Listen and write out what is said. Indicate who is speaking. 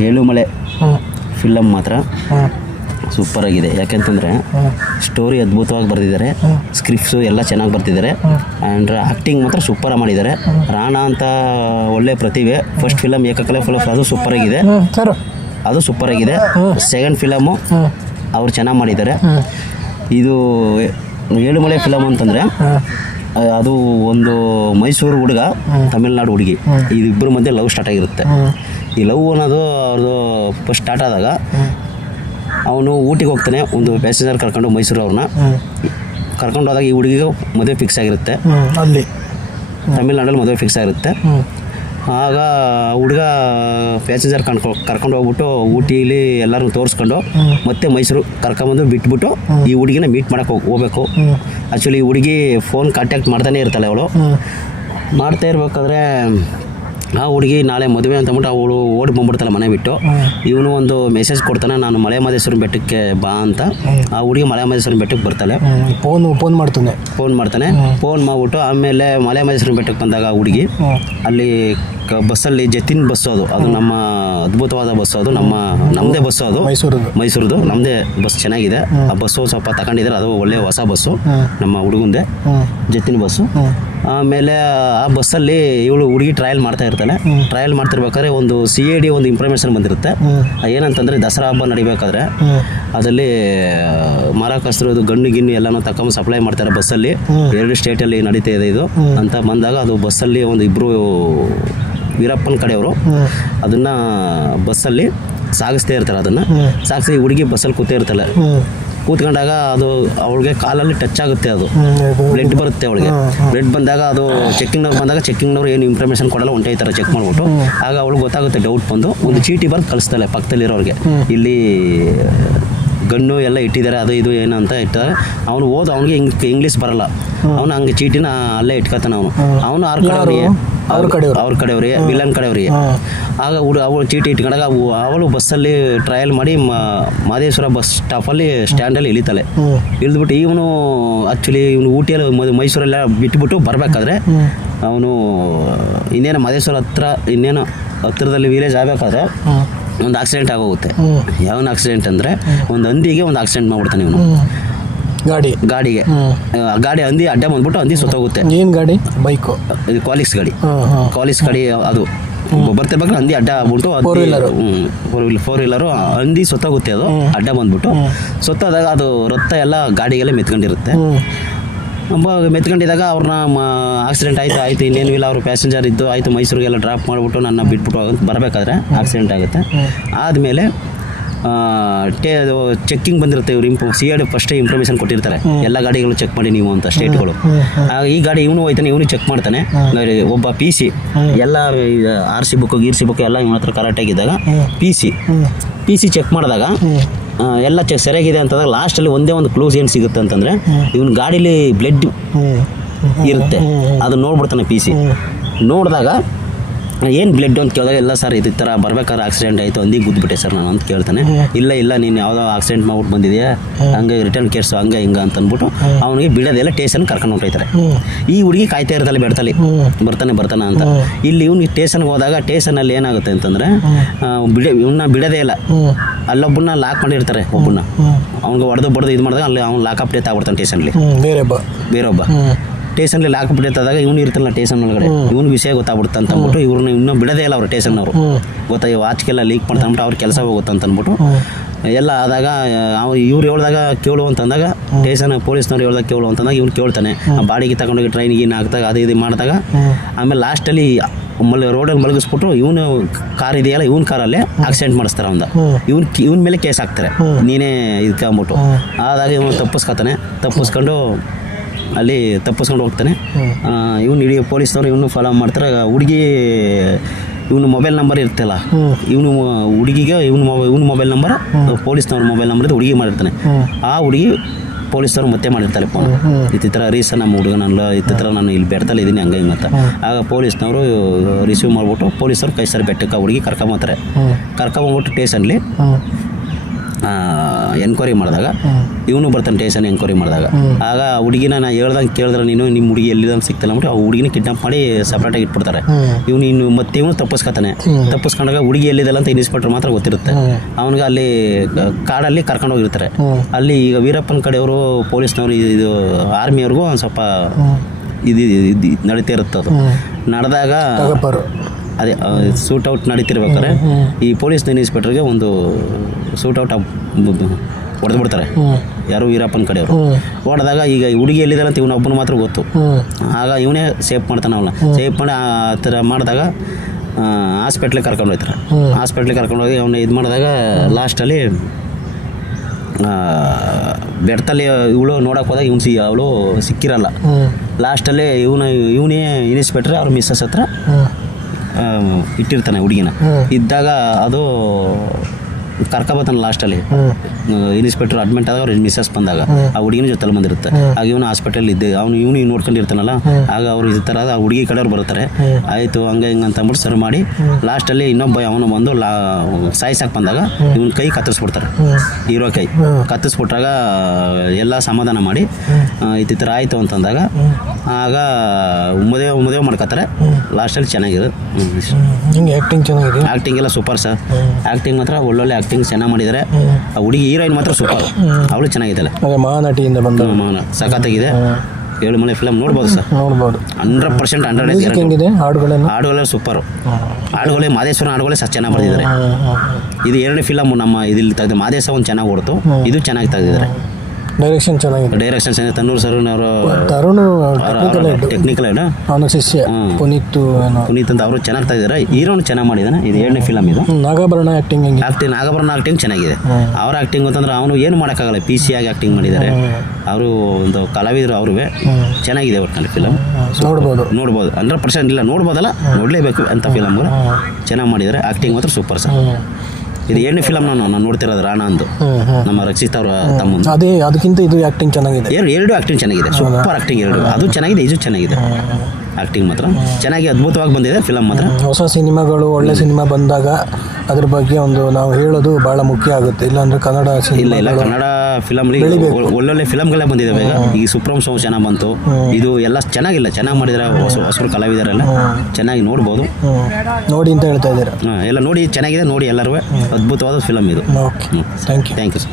Speaker 1: ಏಳುಮಲೆ
Speaker 2: ಮಳೆ
Speaker 1: ಫಿಲಮ್ ಮಾತ್ರ. ಸೂಪರ್ ಆಗಿದೆ. ಯಾಕೆಂತಂದರೆ ಸ್ಟೋರಿ ಅದ್ಭುತವಾಗಿ ಬರೆದಿದ್ದಾರೆ. ಸ್ಕ್ರಿಪ್ಟ್ಸು ಎಲ್ಲ ಚೆನ್ನಾಗಿ ಬರ್ತಿದ್ದಾರೆ ಆ್ಯಂಡ್ ಆ್ಯಕ್ಟಿಂಗ್ ಮಾತ್ರ ಸೂಪರಾಗಿ ಮಾಡಿದ್ದಾರೆ. ರಾಣಾ ಅಂತ ಒಳ್ಳೆ ಪ್ರತಿಭೆ. ಫಸ್ಟ್ ಫಿಲಮ್ ಏಕಕಲೆ ಫಿಲಮ್ ಅದು ಸೂಪರ್ ಆಗಿದೆ.
Speaker 2: ಸರ್.
Speaker 1: ಅದು ಸೂಪರ್ ಆಗಿದೆ. ಸೆಕೆಂಡ್ ಫಿಲಮು ಅವ್ರು ಚೆನ್ನಾಗಿ ಮಾಡಿದ್ದಾರೆ. ಇದು ಏಳುಮಲೆ ಫಿಲಮ್ ಅಂತಂದರೆ ಅದು ಒಂದು ಮೈಸೂರು ಹುಡುಗ ತಮಿಳ್ನಾಡು ಹುಡುಗಿ. ಇದಿಬ್ಬರ ಮಧ್ಯೆ ಲವ್ ಸ್ಟಾರ್ಟ್ ಆಗಿರುತ್ತೆ. ಈ ಲವ್ ಅನ್ನೋದು ಅವ್ರದ್ದು ಫಸ್ಟ್ ಸ್ಟಾರ್ಟ್ ಆದಾಗ ಅವನು ಊಟಿಗೆ ಹೋಗ್ತಾನೆ ಒಂದು ಪ್ಯಾಸೆಂಜರ್ ಕರ್ಕೊಂಡು ಮೈಸೂರು ಅವ್ರನ್ನ. ಕರ್ಕೊಂಡು ಹೋದಾಗ ಈ ಹುಡುಗಿಗೆ ಮದುವೆ ಫಿಕ್ಸ್ ಆಗಿರುತ್ತೆ.
Speaker 2: ಅಲ್ಲಿ.
Speaker 1: ತಮಿಳ್ನಾಡಲ್ಲಿ ಮದುವೆ ಫಿಕ್ಸ್ ಆಗಿರುತ್ತೆ. ಆಗ ಹುಡುಗ ಪ್ಯಾಸೆಂಜರ್ ಕಣ್ಕೊ ಕರ್ಕೊಂಡು ಹೋಗ್ಬಿಟ್ಟು ಊಟಿಲಿ ಎಲ್ಲರೂ ತೋರಿಸ್ಕೊಂಡು ಮತ್ತೆ ಮೈಸೂರು ಕರ್ಕೊಂಬಂದು ಬಿಟ್ಬಿಟ್ಟು ಈ ಹುಡುಗಿನ ಮೀಟ್ ಮಾಡೋಕೆ ಹೋಗ್- ಹೋಗ್ಬೇಕು. ಆ್ಯಕ್ಚುಲಿ ಈ ಹುಡುಗಿ ಫೋನ್ ಕಾಂಟ್ಯಾಕ್ಟ್ ಮಾಡ್ತಾನೆ ಇರ್ತಾಳೆ ಅವಳು. ಮಾಡ್ತಾ ಇರ್ಬೇಕಾದ್ರೆ ಆ ಹುಡುಗಿ ನಾಳೆ ಮದುವೆ ಅಂತ ಅಂದ್ಬಿಟ್ಟು ಅವಳು ಓಡಿ ಬಂದ್ಬಿಡ್ತಾಳೆ ಮನೆ ಬಿಟ್ಟು. ಇವನು ಒಂದು ಮೆಸೇಜ್ ಕೊಡ್ತಾನೆ ನಾನು ಮಲೆ ಮಹದೇಶ್ವರನ ಬೆಟ್ಟಕ್ಕೆ ಬಾ ಅಂತ. ಆ ಹುಡುಗಿ ಮಲೆ ಮಹದೇಶ್ವರನ ಬೆಟ್ಟಕ್ಕೆ ಬರ್ತಾಳೆ.
Speaker 2: ಫೋನ್ ಫೋನ್ ಮಾಡ್ತಾನೆ.
Speaker 1: ಫೋನ್ ಮಾಡ್ತಾನೆ. ಫೋನ್ ಮಾಡ್ಬಿಟ್ಟು ಆಮೇಲೆ ಮಲೆ ಮಹದೇಶ್ವರನ ಬೆಟ್ಟಕ್ಕೆ ಬಂದಾಗ ಆ ಹುಡುಗಿ ಅಲ್ಲಿ ಬಸ್ಸಲ್ಲಿ ಜತಿನ್ ಬಸ್ಸು ಅದು. ಅದು ನಮ್ಮ ಅದ್ಭುತವಾದ ಬಸ್ಸು ಅದು. ನಮ್ಮ ನಮ್ಮದೇ ಬಸ್ಸು ಅದು.
Speaker 2: ಮೈಸೂರದು.
Speaker 1: ಮೈಸೂರದು. ನಮ್ಮದೇ ಬಸ್ ಚೆನ್ನಾಗಿದೆ. ಆ ಬಸ್ಸು ಸ್ವಲ್ಪ ತಗೊಂಡಿದ್ದಾರೆ. ಅದು ಒಳ್ಳೆ ಹೊಸ ಬಸ್ಸು. ನಮ್ಮ ಹುಡುಗಂದೆ ಜತಿನ್ ಬಸ್ಸು. ಆಮೇಲೆ ಆ ಬಸ್ಸಲ್ಲಿ ಇವಳು ಹುಡುಗಿ ಟ್ರಯಲ್ ಮಾಡ್ತಾ ಇರ್ತಾಳೆ. ಟ್ರಯಲ್ ಮಾಡ್ತಿರ್ಬೇಕಾದ್ರೆ ಒಂದು ಸಿ ಎ ಡಿ ಒಂದು ಇನ್ಫಾರ್ಮೇಶನ್ ಬಂದಿರುತ್ತೆ. ಏನಂತಂದ್ರೆ ದಸರಾ ಹಬ್ಬ ನಡಿಬೇಕಾದ್ರೆ ಅದರಲ್ಲಿ ಮರ ಕಸರೋದು ಗಣ್ಣು ಗಿಣ್ಣು ಎಲ್ಲನೂ ತಕೊಂಡು ಸಪ್ಲೈ ಮಾಡ್ತಾರೆ ಬಸ್ಸಲ್ಲಿ. ಎರಡು ಸ್ಟೇಟಲ್ಲಿ ನಡೀತಾ ಇದೆ ಇದು. ಅಂತ ಬಂದಾಗ ಅದು ಬಸ್ಸಲ್ಲಿ ಒಂದು ಇಬ್ಬರು ವೀರಪ್ಪನ ಕಡೆಯವರು ಅದನ್ನು ಬಸ್ಸಲ್ಲಿ ಸಾಗಿಸ್ತಾ ಇರ್ತಾರೆ ಅದನ್ನ. ಸಾಗಿಸಿ ಹುಡುಗಿ ಬಸ್ಸಲ್ಲಿ ಕೂತೇ ಇರ್ತಾಳೆ ಕೂತ್ಕೊಂಡಾಗ ಅದು ಅವಳಿಗೆ ಕಾಲಲ್ಲಿ ಟಚ್ ಆಗುತ್ತೆ ಅದು. ಬ್ಲಡ್ ಬರುತ್ತೆ ಅವಳಿಗೆ. ಬ್ಲಡ್ ಬಂದಾಗ ಅದು ಚೆಕ್ಕಿಂಗ್ನವ್ರು ಬಂದಾಗ ಚೆಕ್ಕಿಂಗ್ನವ್ರು ಏನು ಇನ್ಫಾರ್ಮೇಷನ್ ಕೊಡಲ್ಲ ಹೊಂಟೈತಾರೆ ಚೆಕ್ ಮಾಡ್ಬಿಟ್ಟು. ಆಗ ಅವಳು ಗೊತ್ತಾಗುತ್ತೆ ಡೌಟ್ ಬಂದು. ಒಂದು ಚೀಟಿ ಬರ್ದು ಕಳಿಸ್ತಾಳೆ ಪಕ್ಕದಲ್ಲಿರೋರಿಗೆ. ಇಲ್ಲಿ ಗಣ್ಣು ಎಲ್ಲ ಇಟ್ಟಿದ್ದಾರೆ ಅದು ಇದು ಏನು ಅಂತ ಇಟ್ಟಿದ್ದಾರೆ ಅವನು ಓದು ಅವನಿಗೆ ಇಂಗ್ ಇಂಗ್ಲೀಷ್ ಬರಲ್ಲ. ಅವನು ಹಂಗೆ ಚೀಟಿನ ಅಲ್ಲೇ ಇಟ್ಕೊತಾನೆ ಅವನು. ಅವನು ಅವ್ರ ಕಡೆಯವ್ರಿಗೆ
Speaker 2: ಅವ್ರ ಕಡೆಯವ್ರು?
Speaker 1: ಅವ್ರ ಕಡೆಯವ್ರಿಗೆ ವಿಲನ್
Speaker 2: ಕಡೆಯವ್ರಿ.
Speaker 1: ಆಗ ಹುಡು ಅವಳು ಚೀಟಿ ಇಟ್ಕೊಂಡಾಗ ಅವು ಅವಳು ಬಸ್ಸಲ್ಲಿ ಟ್ರಯಲ್ ಮಾಡಿ ಮಾದೇಶ್ವರ ಬಸ್ ಸ್ಟಾಪಲ್ಲಿ ಸ್ಟ್ಯಾಂಡಲ್ಲಿ ಇಳಿತಾಳೆ. ಇಳಿದ್ಬಿಟ್ಟು ಇವನು ಆ್ಯಕ್ಚುಲಿ ಇವನು ಊಟಿಯಲ್ಲಿ ಮದು ಮೈಸೂರೆಲ್ಲ ಬಿಟ್ಬಿಟ್ಟು ಬರಬೇಕಾದ್ರೆ ಅವನು ಇನ್ನೇನು ಮಹದೇಶ್ವರ ಹತ್ರ ಇನ್ನೇನು ಹತ್ತಿರದಲ್ಲಿ ವಿಲೇಜ್ ಆಗಬೇಕಾದ್ರೆ ಒಂದು ಆಕ್ಸಿಡೆಂಟ್ ಆಗೋಗುತ್ತೆ.
Speaker 2: ಯಾವ
Speaker 1: ಯಾವನ ಆಕ್ಸಿಡೆಂಟ್ ಅಂದರೆ ಒಂದು ಹಂದಿಗೆ ಒಂದು ಆಕ್ಸಿಡೆಂಟ್ ಮಾಡ್ಬಿಡ್ತಾನೆ ಇವನು.
Speaker 2: ಗಾಡಿ.
Speaker 1: ಗಾಡಿಗೆ. ಆ ಗಾಡಿ ಹಂದಿ ಅಡ್ಡ ಬಂದ್ಬಿಟ್ಟು ಹಂದಿ ಸುತ್ತೋಗುತ್ತೆ.
Speaker 2: ಏನ್ ಗಾಡಿ? ಬೈಕು.
Speaker 1: ಇದು ಕ್ವಾಲಿಕ್ಸ್ ಗಾಡಿ. ಕಾಲಿಕ್ಸ್ ಗಾಡಿ ಅದು. ಬರ್ತಿರ್ಬೇಕಾದ್ರೆ ಹಂದಿ ಅಡ್ಡ ಆಗ್ಬಿಟ್ಟು
Speaker 2: Four wheeler.
Speaker 1: Four wheeler four wheeler ಹಂದಿ ಸುತ್ತೋಗುತ್ತೆ ಅದು ಅಡ್ಡ ಬಂದ್ಬಿಟ್ಟು. ಸುತ್ತಾದಾಗ ಅದು ರಕ್ತ ಎಲ್ಲ ಗಾಡಿಗೆಲ್ಲ ಮೆತ್ಕೊಂಡಿರುತ್ತೆ.
Speaker 2: ಮೆತ್ಕೊಂಡಿದಾಗ
Speaker 1: ಒಬ್ಬ ಮೆತ್ಕೊಂಡಿದ್ದಾಗ ಅವ್ರನ್ನ ಆಕ್ಸಿಡೆಂಟ್ ಆಯ್ತು ಆಯ್ತು ಇನ್ನೇನು ಇಲ್ಲ ಅವರು ಪ್ಯಾಸೆಂಜರ್ ಇದ್ದು ಆಯ್ತು ಮೈಸೂರಿಗೆಲ್ಲ ಡ್ರಾಪ್ ಮಾಡಿಬಿಟ್ಟು ನನ್ನ ಬಿಟ್ಬಿಟ್ಟು ಬರಬೇಕಾದ್ರೆ ಆಕ್ಸಿಡೆಂಟ್ ಆಗುತ್ತೆ. ಆದಮೇಲೆ ಟೇ ಅದು ಚೆಕ್ಕಿಂಗ್ ಬಂದಿರುತ್ತೆ ಇವ್ರು ಇಂಪ್ರೂವ್ ಸಿ ಆರ್ ಫಸ್ಟೇ ಇನ್ಫಾರ್ಮೇಷನ್ ಕೊಟ್ಟಿರ್ತಾರೆ. ಎಲ್ಲ ಗಾಡಿಗಳು ಚೆಕ್ ಮಾಡಿ ನೀವು ಅಂತ ಸ್ಟೇಟ್ಗಳು ಆಗ ಈ ಗಾಡಿ ಇವನು ಹೋಯ್ತಾನೆ ಇವನು ಚೆಕ್ ಮಾಡ್ತಾನೆ. ಒಬ್ಬ ಪಿ ಸಿ ಎಲ್ಲ ಆರ್ ಸಿ ಬುಕ್ ಗೀರ್ ಸಿ ಬುಕ್ ಎಲ್ಲ ಇವನ ಹತ್ರ ಕರೆಕ್ಟಾಗಿದ್ದಾಗ P C P C check ಮಾಡಿದಾಗ ಎಲ್ಲ ಚೆಕ್ ಸರಿಯಾಗಿದೆ ಅಂತಂದಾಗ ಲಾಸ್ಟಲ್ಲಿ ಒಂದೇ ಒಂದು ಕ್ಲೋಸ್ ಏನು ಸಿಗುತ್ತೆ ಅಂತಂದರೆ ಇವನ ಗಾಡೀಲಿ ಬ್ಲಡ್ ಇರುತ್ತೆ. ಅದು ನೋಡ್ಬಿಡ್ತಾನೆ ಪಿ ಸಿ ನೋಡಿದಾಗ ಏನು ಬ್ಲಡ್ ಅಂತ ಕೇಳಿದಾಗ ಎಲ್ಲ ಸರ್ ಇದು ಥರ ಬರ್ಬೇಕಾದ್ರೆ ಆಕ್ಸಿಡೆಂಟ್ ಆಯಿತು ಅಂದಿಗೆ ಗುದ್ಬಿಟ್ಟೆ ಸರ್ ನಾನು ಅಂತ ಕೇಳ್ತಾನೆ. ಇಲ್ಲ ಇಲ್ಲ ನೀನು ಯಾವುದೋ ಆಕ್ಸಿಡೆಂಟ್ ಮಾಡ್ಬಿಟ್ಟು ಬಂದಿದೆಯಾ? ಹಂಗೆ ರಿಟರ್ನ್ ಕೇರ್ಸು ಹಂಗೆ ಹಿಂಗೆ ಅಂತ ಅಂದ್ಬಿಟ್ಟು ಅವನಿಗೆ ಬಿಡೋದೆಲ್ಲ ಟೇಷನ್ ಕರ್ಕೊಂಡು ಹೊಂಟೈತಾರೆ ಈ ಹುಡುಗಿ ಕಾಯ್ತಾ ಇರ್ತಾಳೆ ಬೆಡ್ತಲ್ಲಿ. ಬರ್ತಾನೆ ಬರ್ತಾನೆ ಅಂತ. ಇಲ್ಲಿ ಇವ್ನಿಗೆ ಟೇಷನ್ಗೆ ಹೋದಾಗ ಟೇಷನಲ್ಲಿ ಏನಾಗುತ್ತೆ ಅಂತಂದರೆ ಬಿಡ ಇವನ್ನ ಬಿಡೋದೇ ಇಲ್ಲ. ಅಲ್ಲೊಬ್ಬನ್ನ ಲಾಕ್ ಮಾಡಿರ್ತಾರೆ ಒಬ್ಬನ್ನ. ಅವ್ನಿಗೆ ಹೊಡೆದು ಬಡ್ದು ಇದು ಮಾಡಿದಾಗ ಅಲ್ಲಿ ಅವ್ನು ಲಾಕಪ್ ಡೇತ್ ಆಗ್ಬಿಡ್ತಾನೆ ಟೇಷನ್ಲಿ
Speaker 2: ಒಬ್ಬ ಬೇರೆ
Speaker 1: ಬೇರೊಬ್ಬ
Speaker 2: ಹ್ಞೂ
Speaker 1: ಅಲ್ಲಿ ಲಾಕ್ ಬಿಟ್ಟಿರ್ತಾದಾಗ ಇವನು ಇರ್ತಲ್ಲ ಟೇಷನ್ ಒಳಗಡೆ. ಇವನು ವಿಷಯ ಗೊತ್ತಾಗ್ಬಿಡುತ್ತೆ ಅಂತ ಅಂದ್ಬಿಟ್ಟು ಇವ್ರನ್ನ ಇನ್ನೂ ಬಿಡದೇ ಇಲ್ಲ ಅವ್ರು ಟೇಷನ್ ಅವರು. ಗೊತ್ತಾಗಿ ವಾಚ್ಗೆಲ್ಲ ಲೀಕ್ ಮಾಡ್ತಾ ಅಂದ್ಬಿಟ್ಟು ಅವ್ರ ಕೆಲಸ ಹೋಗುತ್ತೆ ಅಂತ ಅಂದ್ಬಿಟ್ಟು. ಎಲ್ಲ ಆದಾಗ ಅವ್ರು ಇವ್ರು ಹೇಳ್ದಾಗ ಕೇಳು ಅಂತಂದಾಗ ಟೇಷನ್ ಪೊಲೀಸ್ನವ್ರು ಹೇಳ್ದಾಗ ಕೇಳು ಅಂತಂದಾಗ ಇವ್ನು ಕೇಳ್ತಾನೆ. ಆ ಬಾಡಿಗೆ ತಗೊಂಡೋಗಿ ಟ್ರೈನಿಗೆ ಏನು ಹಾಕಿದಾಗ ಅದು ಇದು ಮಾಡಿದಾಗ ಆಮೇಲೆ ಲಾಸ್ಟಲ್ಲಿ ಮಲ್ ರೋಡಲ್ಲಿ ಮಲಗಿಸ್ಬಿಟ್ಟು ಇವನು ಕಾರ್ ಇದೆಯಲ್ಲ ಇವನ್ ಕಾರಲ್ಲೇ ಆಕ್ಸಿಡೆಂಟ್ ಮಾಡಿಸ್ತಾರೆ ಅವನ ಇವನ್ ಇವನ್ ಮೇಲೆ ಕೇಸ್ ಹಾಕ್ತಾರೆ. ನೀನೇ ಇದ್ಕೊಂಬಿಟ್ಟು ಆದಾಗ ಇವನು ತಪ್ಪಿಸ್ಕೊತಾನೆ. ತಪ್ಪಿಸ್ಕೊಂಡು ಅಲ್ಲಿ ತಪ್ಪಿಸ್ಕೊಂಡು ಹೋಗ್ತಾನೆ. ಇವನು ಇಡೀ ಪೊಲೀಸ್ನವ್ರು ಇವನು ಫಾಲೋ ಮಾಡ್ತಾರೆ. ಹುಡುಗಿ ಇವನು ಮೊಬೈಲ್ ನಂಬರ್ ಇರ್ತಲ್ಲ ಇವನು ಹುಡುಗಿಗೆ ಇವನು ಮೊಬೈಲ್ ಇವನು ಮೊಬೈಲ್ ನಂಬರ್ ಪೊಲೀಸ್ನವ್ರ ಮೊಬೈಲ್ ನಂಬರ್ ಇದು ಹುಡುಗಿ ಮಾಡಿರ್ತಾನೆ. ಆ ಹುಡುಗಿ ಪೊಲೀಸ್ನವ್ರು ಮತ್ತೆ ಮಾಡಿರ್ತಾರೆ ಫೋನ್ ಇತ್ತಿತ್ರ ರೀಸನ್ ನಮ್ಮ ಹುಡುಗನಲ್ಲ ಇತ್ತ ಥರ ನಾನು ಇಲ್ಲಿ ಬೆಡ್ತಲ್ಲ ಇದ್ದೀನಿ ಹಂಗೆ ಹಿಂಗೆ ಅಂತ. ಆಗ ಪೊಲೀಸ್ನವರು ರಿಸೀವ್ ಮಾಡ್ಬಿಟ್ಟು ಪೊಲೀಸರು ಕೈ ಸರಿ ಬೆಟ್ಟಕ್ಕೆ ಹುಡುಗಿ ಕರ್ಕೊಂಬತ್ತಾರೆ ಕರ್ಕೊಂಬಂದ್ಬಿಟ್ಟು
Speaker 2: ಟೇಷನ್ಲಿ
Speaker 1: ಎನ್ಕ್ವೈರಿ ಮಾಡಿದಾಗ ಇವನು ಬರ್ತಾನೆ ಟೇಷನ್ ಎನ್ಕ್ವೈರಿ ಮಾಡಿದಾಗ. ಆಗ ಆ ಹುಡುಗಿನ ನಾ ಹೇಳ್ದಂಗೆ ಕೇಳಿದ್ರೆ ನೀನು ನಿಮ್ಮ ಹುಡುಗಿ ಎಲ್ಲಿದಂಗೆ ಸಿಕ್ತಲ್ಲ ಅಂದ್ಬಿಟ್ಟು ಆ ಹುಡುಗಿನ ಕಿಡ್ನಾಪ್ ಮಾಡಿ ಸಪ್ರೇಟಾಗಿ ಇಟ್ಬಿಡ್ತಾರೆ. ಇವನು ಇನ್ನು ಮತ್ತೆ ಇವನು ತಪ್ಪಿಸ್ಕೊತಾನೆ. ತಪ್ಪಿಸ್ಕೊಂಡಾಗ ಹುಡುಗಿ ಎಲ್ಲಿದಲ್ಲ ಅಂತ ಇನ್ಸ್ಪೆಕ್ಟರ್ ಮಾತ್ರ ಗೊತ್ತಿರುತ್ತೆ. ಅವನಿಗೆ ಅಲ್ಲಿ ಕಾಡಲ್ಲಿ ಕರ್ಕೊಂಡು ಹೋಗಿರ್ತಾರೆ. ಅಲ್ಲಿ ಈಗ ವೀರಪ್ಪನ ಕಡೆಯವರು ಪೊಲೀಸ್ನವರು ಇದು ಆರ್ಮಿಯವ್ರಿಗೂ ಒಂದು ಸ್ವಲ್ಪ ಇದು ನಡೀತಾ ಇರುತ್ತೆ ಅದು ನಡೆದಾಗ ಅದೇ ಔಟ್ ನಡೀತಿರ್ಬೇಕಾದ್ರೆ ಈ ಪೊಲೀಸ್ ಇನ್ಸ್ಪೆಕ್ಟರ್ಗೆ ಒಂದು ಸೂಟ್ ಔಟ್ ಹೊಡೆದು ಬಿಡ್ತಾರೆ. ಯಾರು ವೀರಪ್ಪನ ಕಡೆಯವರು. ಹೊಡೆದಾಗ ಈಗ ಹುಡುಗಿ ಎಲ್ಲಿದ್ದಾರೆ ಅಂತ ಇವನ ಒಬ್ಬನು ಮಾತ್ರ ಗೊತ್ತು. ಆಗ ಇವನೇ ಸೇಫ್ ಮಾಡ್ತಾನೆ ಅವನ್ನ ಸೇಫ್ ಮಾಡಿ ಆ ಥರ ಮಾಡಿದಾಗ ಹಾಸ್ಪಿಟ್ಲಿಗೆ ಕರ್ಕೊಂಡು ಹೋಗ್ತಾರೆ. ಹಾಸ್ಪಿಟ್ಲಿಗೆ ಕರ್ಕೊಂಡು ಹೋಗಿ ಅವನ್ನ ಇದು ಮಾಡಿದಾಗ ಲಾಸ್ಟಲ್ಲಿ ಬೆಡ್ತಲ್ಲಿ ಇವಳು ನೋಡಕ್ಕೆ ಹೋದಾಗ ಇವನು ಸಿ ಅವಳು ಸಿಕ್ಕಿರಲ್ಲ. ಲಾಸ್ಟಲ್ಲಿ ಇವನು ಇವನೇ ಇನ್ಸ್ಪೆಕ್ಟ್ರೆ ಅವ್ರ ಮಿಸ್ಸಸ್ ಹತ್ರ ಇಟ್ಟಿರ್ತಾನೆ ಹುಡುಗಿನ. ಇದ್ದಾಗ ಅದು ಕರ್ಕೊಬತ್ತಾನೆ ಲಾಸ್ಟಲ್ಲಿ ಇನ್ಸ್ಪೆಕ್ಟರ್ ಅಡ್ಮಿಟ್ ಆದಾಗ ಅವ್ರ ಮಿಸ್ಸಸ್ ಬಂದಾಗ ಆ ಹುಡುಗಿನ ಜೊತೆಲಿ ಬಂದಿರುತ್ತೆ. ಆಗ ಇವನು ಹಾಸ್ಪಿಟಲ್ ಇದ್ದೆ. ಅವ್ನು ಇವನು ಇವ್ ನೋಡ್ಕೊಂಡಿರ್ತಾನಲ್ಲ? ಆಗ ಅವ್ರು ಈ ಥರ ಆ ಹುಡುಗಿ ಕಡೆಯವ್ರು ಬರ್ತಾರೆ ಆಯಿತು ಹಂಗೆ ಹಿಂಗೆ ಅಂತ ಅಂದ್ಬಿಟ್ಟು ಸರ್ ಮಾಡಿ ಲಾಸ್ಟಲ್ಲಿ ಇನ್ನೊಬ್ಬ ಅವನು ಬಂದು ಲಾ ಸಾಯಿಸಾಕ್ ಬಂದಾಗ ಇವನ ಕೈ ಕತ್ತರಿಸ್ಬಿಡ್ತಾರೆ. ಹೀರೋ ಕೈ. ಕತ್ತರಿಸ್ಬಿಟ್ರಾಗ ಎಲ್ಲ ಸಮಾಧಾನ ಮಾಡಿ ಈ ಥರ ಆಯಿತು ಅಂತಂದಾಗ ಆಗ ಮದುವೆ ಮದುವೆ ಮಾಡ್ಕೋತಾರೆ. ಲಾಸ್ಟಲ್ಲಿ ಚೆನ್ನಾಗಿದೆ.
Speaker 2: ಆ್ಯಕ್ಟಿಂಗ್ ಚೆನ್ನಾಗಿದೆ.
Speaker 1: ಆ್ಯಕ್ಟಿಂಗ್ ಎಲ್ಲ ಸೂಪರ್ ಸರ್ ಆ್ಯಕ್ಟಿಂಗ್ ಮಾತ್ರ ಒಳ್ಳೊಳ್ಳೆ ಆ್ಯಕ್ಟಿಂಗ್ ಚೆನ್ನಾಗಿ ಮಾಡಿದ್ದಾರೆ ಆ ಹುಡುಗಿ ಹೀರೋಯಿನ್ ಮಾತ್ರ ಸೂಪರ್ ಅವಳು ಚೆನ್ನಾಗಿದ್ದಾಳೆ
Speaker 2: ಅದೇ ಮಹಾನಟಿಯಿಂದ ಬಂದ.
Speaker 1: ಮಾನ ಸಖತ್ತಾಗಿದೆ. ಏಳು ಮನೆ ಫಿಲಮ್ ನೋಡ್ಬೋದು ಸರ್.
Speaker 2: ನೋಡ್ಬೋದು.
Speaker 1: ಹಂಡ್ರೆಡ್ ಪರ್ಸೆಂಟ್ ಹಂಡ್ರೆಡ್
Speaker 2: ಹೆಂಗಿದೆ? ಹಾಡುಗಳೆಲ್ಲ?
Speaker 1: ಹಾಡುಗಳೇ ಸೂಪರು ಹಾಡುಗಳೇ ಮಾದೇಶ್ವರ ಹಾಡುಗಳೇ ಸಹ ಚೆನ್ನಾಗಿ ಬರೆದಿದ್ದಾರೆ. ಇದು ಎರಡನೇ ಫಿಲಮ್ ನಮ್ಮ ಇದಿಲ್ಲಿ ತೆಗೆದು ಮಾದೇಶ ಒಂದು ಚೆನ್ನಾಗಿ ಓಡ್ತು ಇದು ಚೆನ್ನಾಗಿ ತೆಗೆದಿದ್ದಾರೆ.
Speaker 2: ಡೈರೆಕ್ಷನ್ ಚೆನ್ನಾಗಿದೆ.
Speaker 1: ಡೈರೆಕ್ಷನ್ ಚೆನ್ನಾಗಿ ತನ್ನೂರು ಸರ್ ಅವರು
Speaker 2: Tarun technical head
Speaker 1: technical head
Speaker 2: ಅವನ ಶಿಷ್ಯ ಪುನೀತ್ ಏನೋ.
Speaker 1: ಪುನೀತ್ ಅಂತ ಅವರು ಚೆನ್ನಾಗಿ ತೆಗೆದಿದ್ದಾರೆ ಹೀರೋನು ಚೆನ್ನಾಗಿ ಮಾಡಿದಾನೆ. ಇದು ಎರಡನೇ ಫಿಲಮ್ ಇದು.
Speaker 2: ನಾಗಾಭರಣ ಆಕ್ಟಿಂಗ್ ಹೆಂಗಿದೆ
Speaker 1: ಆಕ್ಟಿಂಗ್ ನಾಗಾಭರಣ ಆಕ್ಟಿಂಗ್ ಚೆನ್ನಾಗಿದೆ. ಅವರ ಆಕ್ಟಿಂಗ್ ಅಂತಂದ್ರೆ ಅವನು ಏನು ಮಾಡೋಕ್ಕಾಗಲ್ಲ. ಪಿ ಸಿ ಆಗಿ ಆಕ್ಟಿಂಗ್ ಮಾಡಿದ್ದಾರೆ ಅವರು ಒಂದು ಕಲಾವಿದರು ಅವರು ಚೆನ್ನಾಗಿದೆ ಒಟ್ಟಿನಲ್ಲಿ ಫಿಲಮ್
Speaker 2: ನೋಡ್ಬೋದು.
Speaker 1: ನೋಡ್ಬೋದು. ಹಂಡ್ರೆಡ್ ಪರ್ಸೆಂಟ್ ಇಲ್ಲ ನೋಡ್ಬೋದಲ್ಲ? ನೋಡಲೇಬೇಕು ಅಂತ ಫಿಲಮ್ಗಳು ಚೆನ್ನಾಗಿ ಮಾಡಿದ್ದಾರೆ ಆಕ್ಟಿಂಗ್ ಮಾತ್ರ ಸೂಪರ್ ಸರ್ ಇದು ಎರಡನೇ ಫಿಲಮ್ ನಾನು ನಾನು ನೋಡ್ತಿರೋದು ರಾಣ ಅಂದು. ನಮ್ಮ ರಕ್ಷಿತ್ ಅವರ ತಮ್ಮ
Speaker 2: ಅದೇ ಅದಕ್ಕಿಂತ ಇದು ಆಕ್ಟಿಂಗ್ ಚೆನ್ನಾಗಿದೆ.
Speaker 1: ಎರಡು ಎರಡು ಆಕ್ಟಿಂಗ್ ಚೆನ್ನಾಗಿದೆ. ಸೂಪರ್ ಆಕ್ಟಿಂಗ್ ಎರಡು. ಅದು ಚೆನ್ನಾಗಿದೆ ಇದು ಚೆನ್ನಾಗಿದೆ. ಆಕ್ಟಿಂಗ್ ಮಾತ್ರ. ಚೆನ್ನಾಗಿ ಅದ್ಭುತವಾಗಿ ಬಂದಿದೆ ಫಿಲಮ್ ಮಾತ್ರ.
Speaker 2: ಹೊಸ ಸಿನಿಮಾಗಳು ಒಳ್ಳೆ ಸಿನಿಮಾ ಬಂದಾಗ ಅದ್ರ ಬಗ್ಗೆ ಒಂದು ನಾವು ಹೇಳೋದು ಬಹಳ ಮುಖ್ಯ ಆಗುತ್ತೆ. ಇಲ್ಲಾಂದ್ರೆ ಕನ್ನಡ
Speaker 1: ಇಲ್ಲ ಇಲ್ಲ ಕನ್ನಡ ಫಿಲಮ್ ಒಳ್ಳೊಳ್ಳೆ ಫಿಲಮ್ಗಳೇ ಬಂದಿದ್ದಾವೆ ಈಗ. ಈ ಸುಪ್ರಮ್ ಸೋ ಚೆನ್ನಾಗಿ ಬಂತು. ಇದು ಎಲ್ಲ ಚೆನ್ನಾಗಿಲ್ಲ ಚೆನ್ನಾಗಿ ಮಾಡಿದ್ರೆ ಹೊಸ ಹೊಸರು ಕಲಾವಿದರೆಲ್ಲ. ಚೆನ್ನಾಗಿ ನೋಡ್ಬೋದು.
Speaker 2: ನೋಡಿ ಅಂತ ಹೇಳ್ತಾ ಇದ್ದಾರೆ?
Speaker 1: ಎಲ್ಲ ನೋಡಿ ಚೆನ್ನಾಗಿದೆ ನೋಡಿ ಎಲ್ಲರೂ. ಅದ್ಭುತವಾದ ಫಿಲಮ್ ಇದು.
Speaker 2: Okay. Thank you
Speaker 1: thank you sir